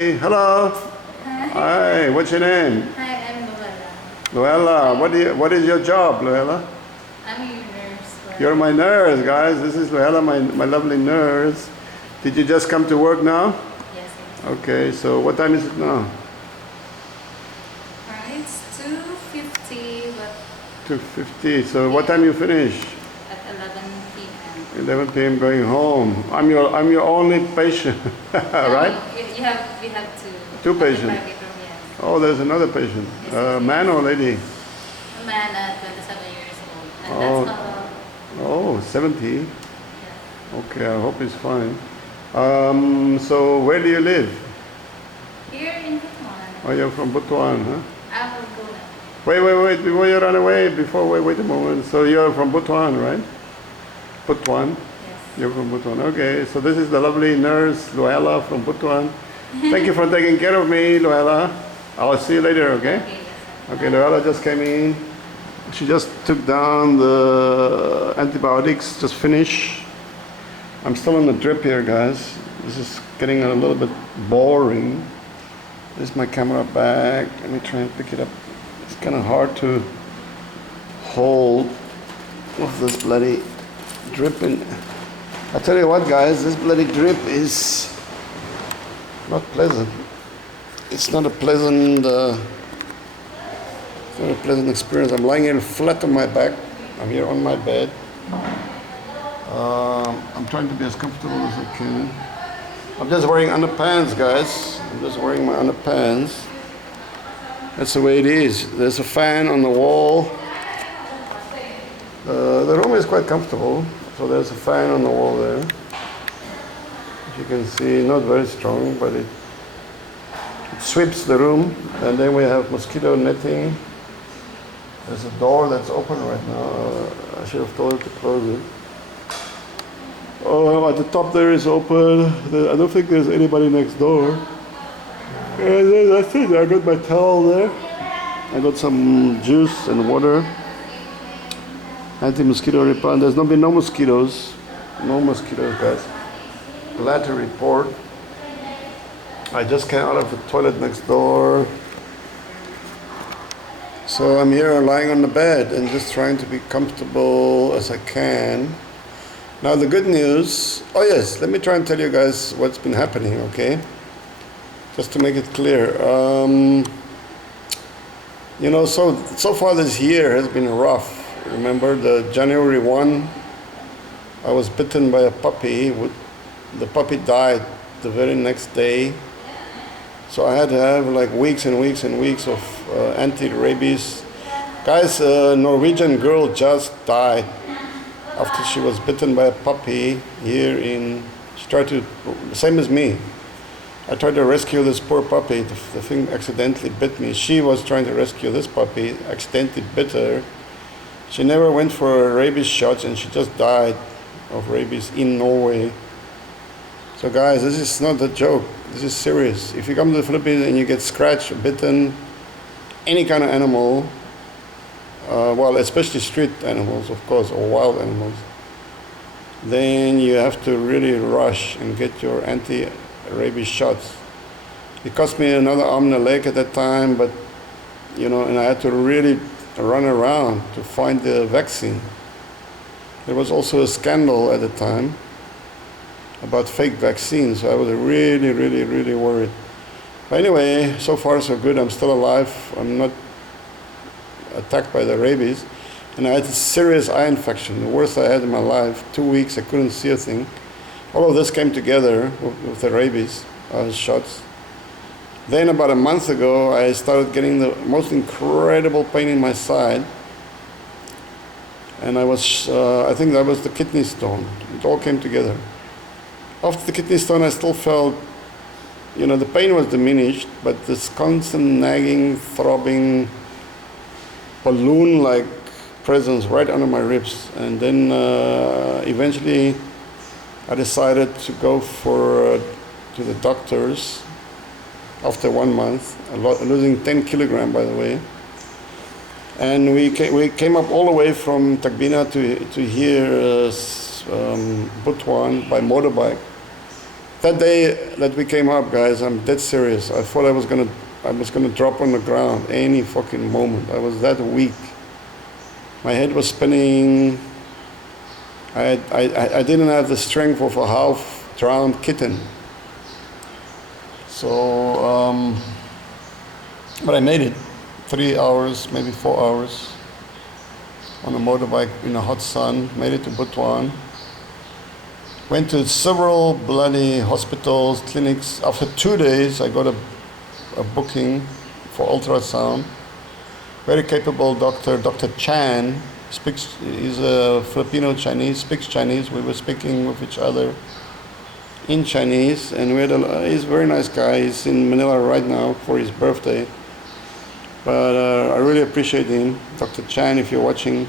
Hey, hello. Hi. Hi, what's your name? Hi, I'm Luella. Luella. What is your job, Luella? I'm your nurse. You're my nurse, guys. This is Luella, my lovely nurse. Did you just come to work now? Yes, yes. Okay, so what time is it now? It's 2:50, but 2:50. So what time you finish? at 11 p.m. 11 p.m. going home. I'm your only patient, right? We have two. Two At the patients. private room, yes. Oh, there's another patient. Yes, yes. Man or lady? A man at 27 years old. And Oh. that's not Oh, 70. yeah. Okay, I hope he's fine. So where do you live? Here in Butuan. Oh, you're from Butuan, huh? I'm from Butuan. Wait, before you run away, wait a moment. So you're from Butuan, right? Butuan? Yes. You're from Butuan. Okay, so this is the lovely nurse, Luella from Butuan. Thank you for taking care of me, Luella. I'll see you later, okay? Okay, yes. Okay, Luella just came in. She just took down the antibiotics, just finished. I'm still on the drip here, guys. This is getting a little bit boring. This is my camera bag. Let me try and pick it up. It's kind of hard to hold with this bloody dripping. I tell you what, guys, this bloody drip is not pleasant. It's not a pleasant. It's not a pleasant experience. I'm lying here flat on my back. I'm here on my bed. I'm trying to be as comfortable as I can. I'm just wearing underpants, guys. I'm just wearing my underpants. That's the way it is. There's a fan on the wall. The room is quite comfortable. So there's a fan on the wall there. As you can see, not very strong, but it sweeps the room. And then we have mosquito netting. There's a door that's open right now. I should have told her to close it. Oh, at the top there is open. I don't think there's anybody next door. And then that's it. I got my towel there. I got some juice and water. Anti-mosquito repellent. There's been no mosquitoes. No mosquitoes, guys. Glad to report. I just came out of the toilet next door. So I'm here lying on the bed and just trying to be comfortable as I can. Now the good news, oh yes, let me try and tell you guys what's been happening, okay? Just to make it clear. So far this year has been rough. Remember the January 1, I was bitten by a puppy. The puppy died the very next day. So I had to have like weeks and weeks and weeks of anti-rabies. Guys, a Norwegian girl just died after she was bitten by a puppy here she tried to, same as me. I tried to rescue this poor puppy. The thing accidentally bit me. She was trying to rescue this puppy, accidentally bit her. She never went for rabies shots and she just died of rabies in Norway. So guys, this is not a joke. This is serious. If you come to the Philippines and you get scratched, bitten, any kind of animal, well, especially street animals, of course, or wild animals, then you have to really rush and get your anti-rabies shots. It cost me another arm and a leg at that time, but, and I had to really run around to find the vaccine. There was also a scandal at the time about fake vaccines, so I was really, really, really worried. But anyway, so far so good. I'm still alive. I'm not attacked by the rabies. And I had a serious eye infection, the worst I had in my life. 2 weeks, I couldn't see a thing. All of this came together with the rabies shots. Then about a month ago, I started getting the most incredible pain in my side. And I think that was the kidney stone. It all came together. After the kidney stone, I still felt, the pain was diminished, but this constant nagging, throbbing, balloon-like presence right under my ribs. And then eventually I decided to go to the doctors after 1 month, losing 10 kilograms, by the way. And we came up all the way from Tagbina to here, Butuan, by motorbike. That day that we came up, guys, I'm dead serious. I thought I was gonna drop on the ground any fucking moment. I was that weak. My head was spinning. I didn't have the strength of a half-drowned kitten. So, but I made it. 3 hours, maybe 4 hours on a motorbike in the hot sun. Made it to Butuan. Went to several bloody hospitals, clinics. After 2 days, I got a booking for ultrasound. Very capable doctor, Dr. Chan. He's a Filipino Chinese, speaks Chinese. We were speaking with each other in Chinese, and he's a very nice guy. He's in Manila right now for his birthday. But I really appreciate him. Dr. Chan, if you're watching,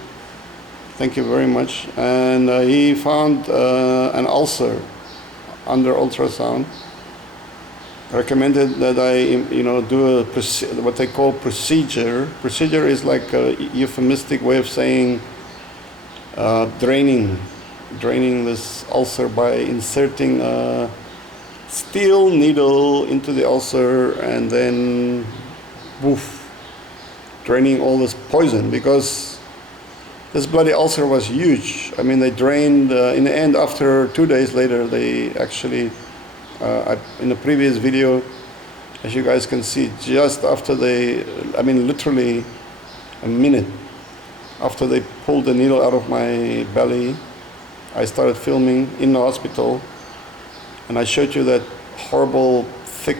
thank you very much. And he found an ulcer under ultrasound. Recommended that I, do what they call procedure. Procedure is like a euphemistic way of saying draining this ulcer by inserting a steel needle into the ulcer and then, woof, draining all this poison, because this bloody ulcer was huge. I mean, they drained, in the end, after 2 days later, they actually, in the previous video, as you guys can see, just after literally a minute after they pulled the needle out of my belly, I started filming in the hospital, and I showed you that horrible, thick,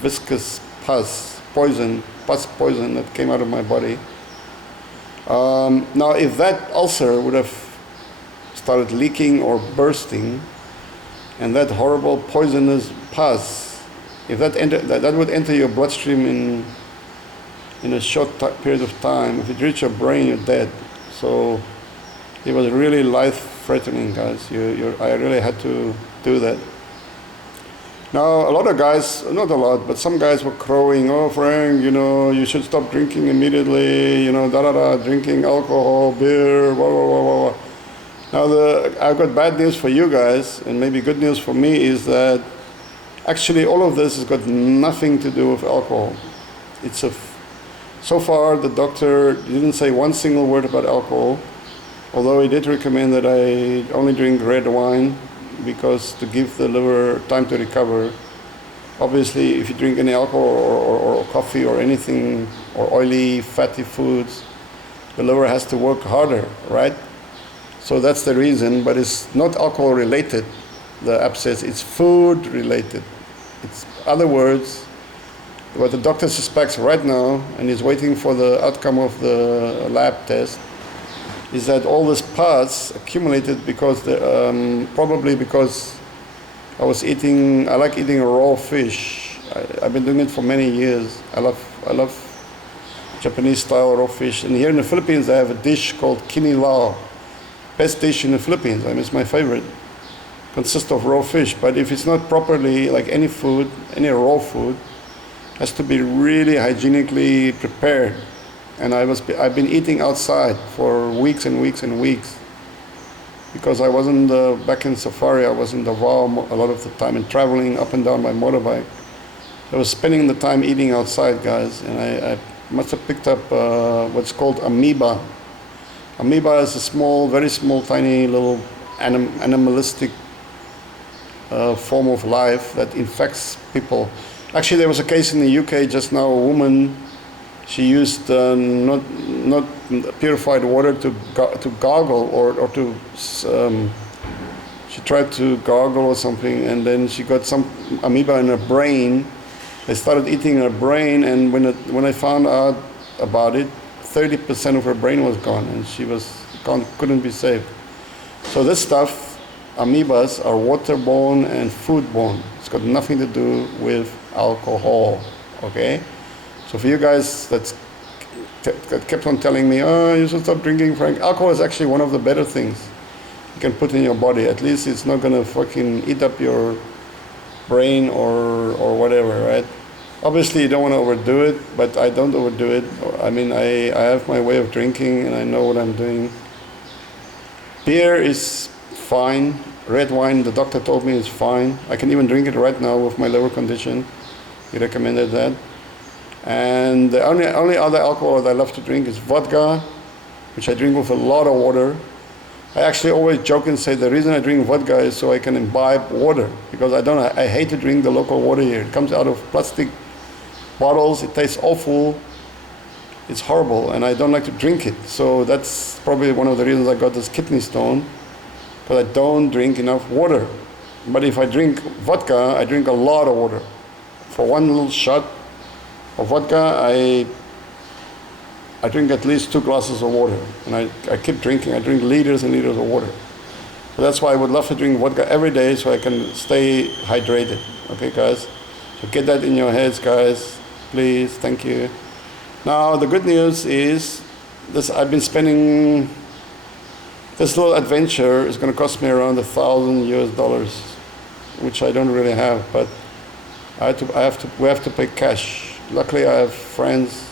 viscous pus poison that came out of my body. Now, if that ulcer would have started leaking or bursting, and that horrible poisonous pus, if that would enter your bloodstream in a short period of time, if it reached your brain, you're dead. So it was really life-threatening, guys. I really had to do that. Now, a lot of guys, not a lot, but some guys were crowing, "Oh, Frank, you should stop drinking immediately, drinking alcohol, beer, blah, blah, blah, blah." Now, I've got bad news for you guys, and maybe good news for me, is that actually all of this has got nothing to do with alcohol. So far, the doctor didn't say one single word about alcohol, although he did recommend that I only drink red wine, because to give the liver time to recover. Obviously, if you drink any alcohol or coffee or anything, or oily, fatty foods, the liver has to work harder, right? So that's the reason, but it's not alcohol related, the abscess, it's food related. It's other words, what the doctor suspects right now, and is waiting for the outcome of the lab test, is that all this pus accumulated because probably because I like eating raw fish. I've been doing it for many years. I love Japanese style raw fish. And here in the Philippines, I have a dish called kinilaw. Best dish in the Philippines. It's my favorite. Consists of raw fish, but if it's not properly, like any food, any raw food, has to be really hygienically prepared. And I've been eating outside for weeks and weeks and weeks, because I wasn't back in safari. I was in Davao a lot of the time and traveling up and down my motorbike. I was spending the time eating outside, guys, and I must have picked up what's called amoeba. Amoeba is a small, very small, tiny little animalistic form of life that infects people. Actually, there was a case in the UK just now. A woman, she used not purified water to gargle or to she tried to gargle or something, and then she got some amoeba in her brain. They started eating her brain, and when I found out about it, 30% of her brain was gone, and she couldn't be saved. So this stuff, amoebas, are waterborne and foodborne. It's got nothing to do with alcohol, okay? So for you guys that kept on telling me, "Oh, you should stop drinking, Frank," alcohol is actually one of the better things you can put in your body. At least it's not gonna fucking eat up your brain or whatever, right? Obviously, you don't want to overdo it, but I don't overdo it. I have my way of drinking, and I know what I'm doing. Beer is fine. red wine, the doctor told me is fine. I can even drink it right now with my liver condition. He recommended that. And the only other alcohol that I love to drink is vodka, which I drink with a lot of water. I actually always joke and say the reason I drink vodka is so I can imbibe water, because I hate to drink the local water here. It comes out of plastic bottles, it tastes awful, it's horrible, and I don't like to drink it. So that's probably one of the reasons I got this kidney stone, because I don't drink enough water. But if I drink vodka, I drink a lot of water. For one little shot of vodka, I drink at least 2 glasses of water, and I keep drinking. I drink liters and liters of water. So that's why I would love to drink vodka every day so I can stay hydrated. Okay, guys? So get that in your heads, guys. Please, thank you. Now, the good news is I've been spending, this little adventure is going to cost me around $1,000 US, which I don't really have, but we have to pay cash. Luckily, I have friends.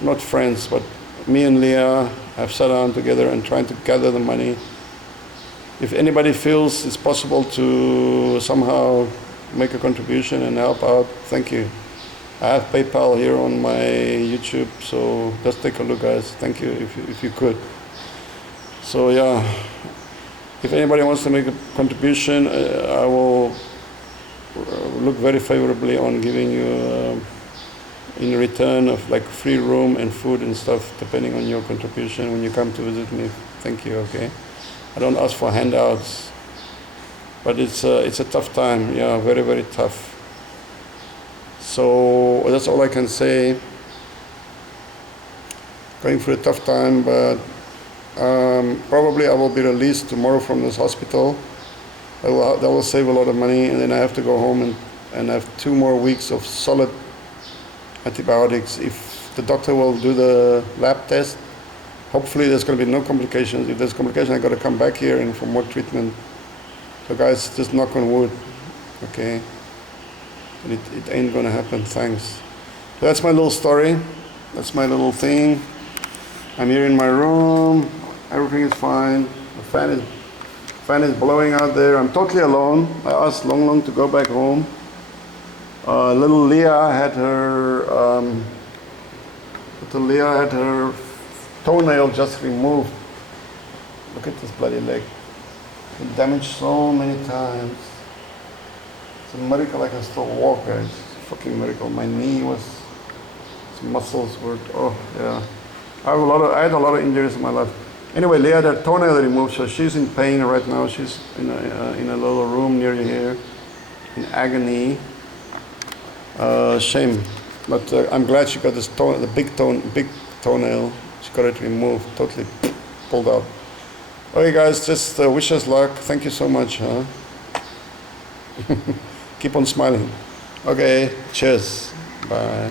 Not friends, but me and Leah have sat down together and trying to gather the money. If anybody feels it's possible to somehow make a contribution and help out, thank you. I have PayPal here on my YouTube, so just take a look, guys. Thank you if you could. So yeah, if anybody wants to make a contribution, I will look very favorably on giving you in return of like free room and food and stuff, depending on your contribution when you come to visit me. Thank you, okay? I don't ask for handouts, but it's a tough time, yeah, very, very tough. So that's all I can say. Going through a tough time, but probably I will be released tomorrow from this hospital. That will save a lot of money, and then I have to go home and have 2 more weeks of solid antibiotics. If the doctor will do the lab test, hopefully there's going to be no complications. If there's complications, I got to come back here and for more treatment. So guys, just knock on wood, okay? It ain't going to happen, thanks. So that's my little story. That's my little thing. I'm here in my room. Everything is fine. The fan is blowing out there. I'm totally alone. I asked Long to go back home. Little Leah had her toenail just removed. Look at this bloody leg. Been damaged so many times. It's a miracle I can still walk, guys. It's a fucking miracle. My knee muscles were, oh yeah. I had a lot of injuries in my life. Anyway, Leah had her toenail removed, so she's in pain right now. She's in a little room near here, in agony. Shame, but I'm glad she got this big toenail. She got it removed, totally pulled out. Okay, guys, just wish us luck. Thank you so much, huh? Keep on smiling. Okay, cheers. Bye.